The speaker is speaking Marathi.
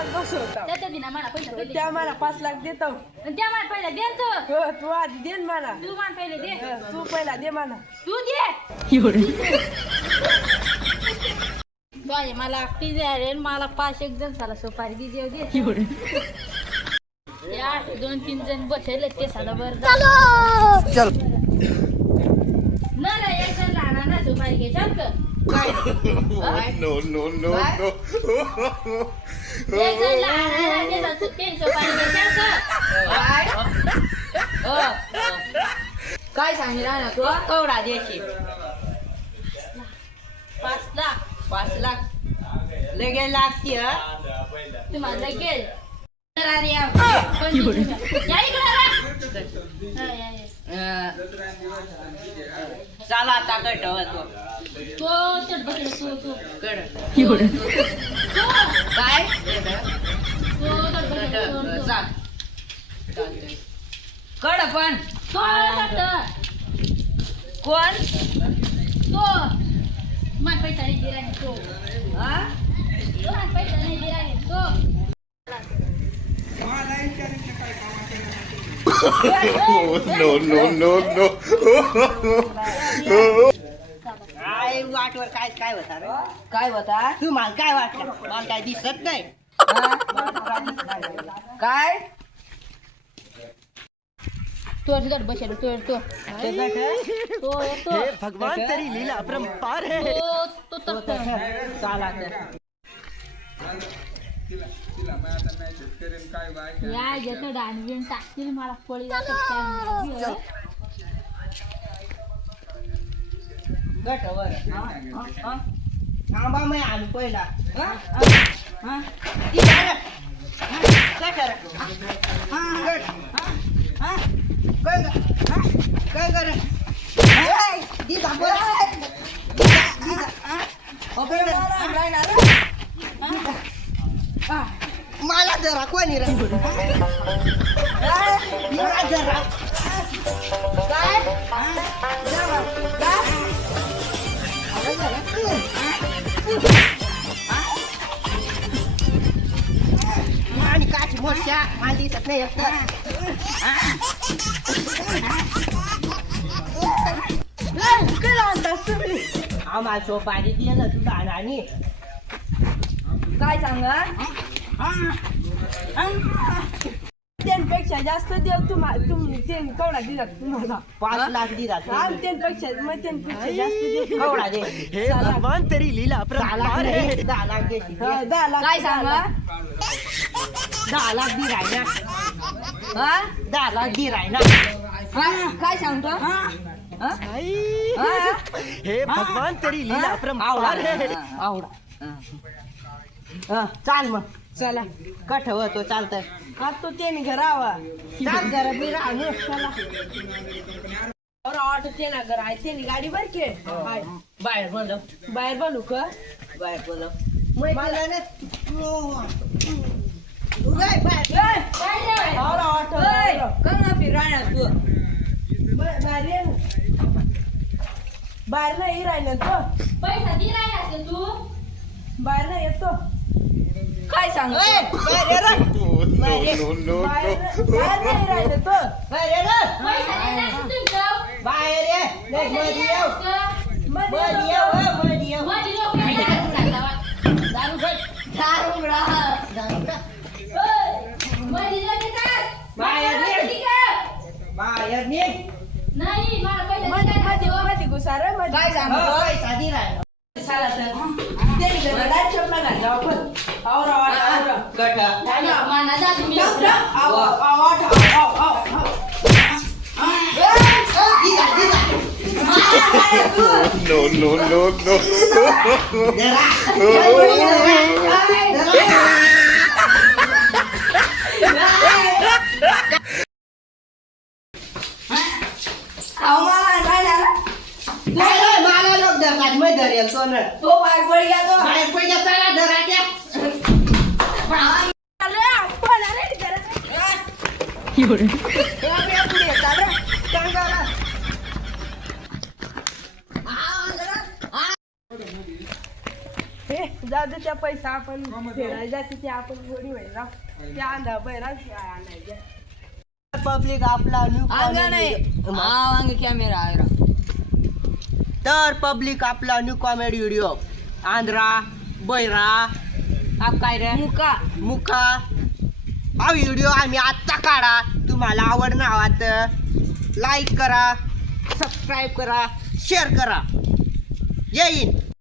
पाच बसवतो त्याच्या बिना मला पैसे दे. त्या मला 5 लाख देतो आणि त्या मला पहिला दे तू. हो, तू आधी दे ना मला तू मला पहिले दे. तू पहिला दे मला तू दे. बाई मला एकटी दे रे. मला 5-1 जण झाला सुपारी दे देव दे. या 2-3 जण बसले ते साधा बर चल ना रे एक जण लहान ना सुपारी घे चल का. No, no, no, no. एक जण लहान आहे ना ते सुपारी घे चल का. काय सांगितलं ना तू कवडा द्यायची 5 लाख 5 लाख लगे लागती तुम्हाला लगेच. तर अरे या इकडे चला आता कटव तो चट बसला तू कड तो काय चट बसला कड पण तो कोण तो मला पैसा नाही दिला आहे तो. हा तो मला पैसा नाही दिला आहे तो. No, no, no, no. काय वाटवर काय काय होता रे काय होता तुम्हाला काय वाटलं मला काय दिसत नाही काय तो गट बसेल तो तो ते गट तो येतो. भगवान तेरी लीला अपरंपार है तो तर चला तर या घेतो डाणवीन टाकतील मला पोळी जातात. गट वर थांबा मी आलो पहिला काय कर मला जरा कोणी रे जरा काय आणि काच मोठ्या मला दिसत नाही आम्हाला सोपारी दिलं तुला आणि काय सांगा त्यांपेक्षा जास्त देव तुम्ही कवडा दिला तुम्हाला 5 लाख दिला त्यांपेक्षा मग त्यांपेक्षा जास्त देव कवडा दे हे भगवान तेरी लीला अपरंपार है 10 लाख देशी 10 लाख काय सांगा 10 लाख दी राहिना 10 लाख दी राहिना काय सांगतो हे भगवान तेरी लीला अपरंपार है आवडा चाल मग चला कठ होतो चालतंय आज तो त्याने घरावा चाल जरा मी राहू चला और ऑटो तेना घर आहे त्याने गाडी बर के हाय. बाहेर बोलव बाहेर बोलू का बाहेर बोलव मला ना बाहेर और ऑटो कंगा फिर राहणार तू बाहेर ये ना. बाहेर नाही राहिलं तो पैसा दिला असेल तू. बाहेर नाही येतो काय सांग बाहेर No, no, no, बाहेर no. बाहेर नाही राहिलं तो बाहेर पैसा दिला असेल तुमचं. बाहेर ये मध्ये येऊ मध्ये येऊ माझी लोक दारू दारू माझी लोक बाहेर निघ नाही मला पैसा मध्ये दिला मध्ये असेल. मध्ये घुसार काय सांग पैसा दि राहिला चला तर त्याने घरात चपला घातला आपण और और कठ माना जा तुम्ही. No, no, no, no. मला लोक धरतात मी धरेल सोनं तो बाहेर पड गया तो बाहेर पैसा चला धराच्या जाऊ दे त्या पैसा आपण फिरायला जाते ते आपण गोडी व्हायला त्या आंधा बैरा आणायच्या पब्लिक आपला न्यू कॅमेरा तर पब्लिक आपला न्यू कॉमेडी व्हिडिओ आंध्रा बैरा काय रे मुका हा व्हिडिओ आम्ही आत्ता काढा. तुम्हाला आवडणं हवा तर लाईक करा, सबस्क्राईब करा, शेअर करा. येईन.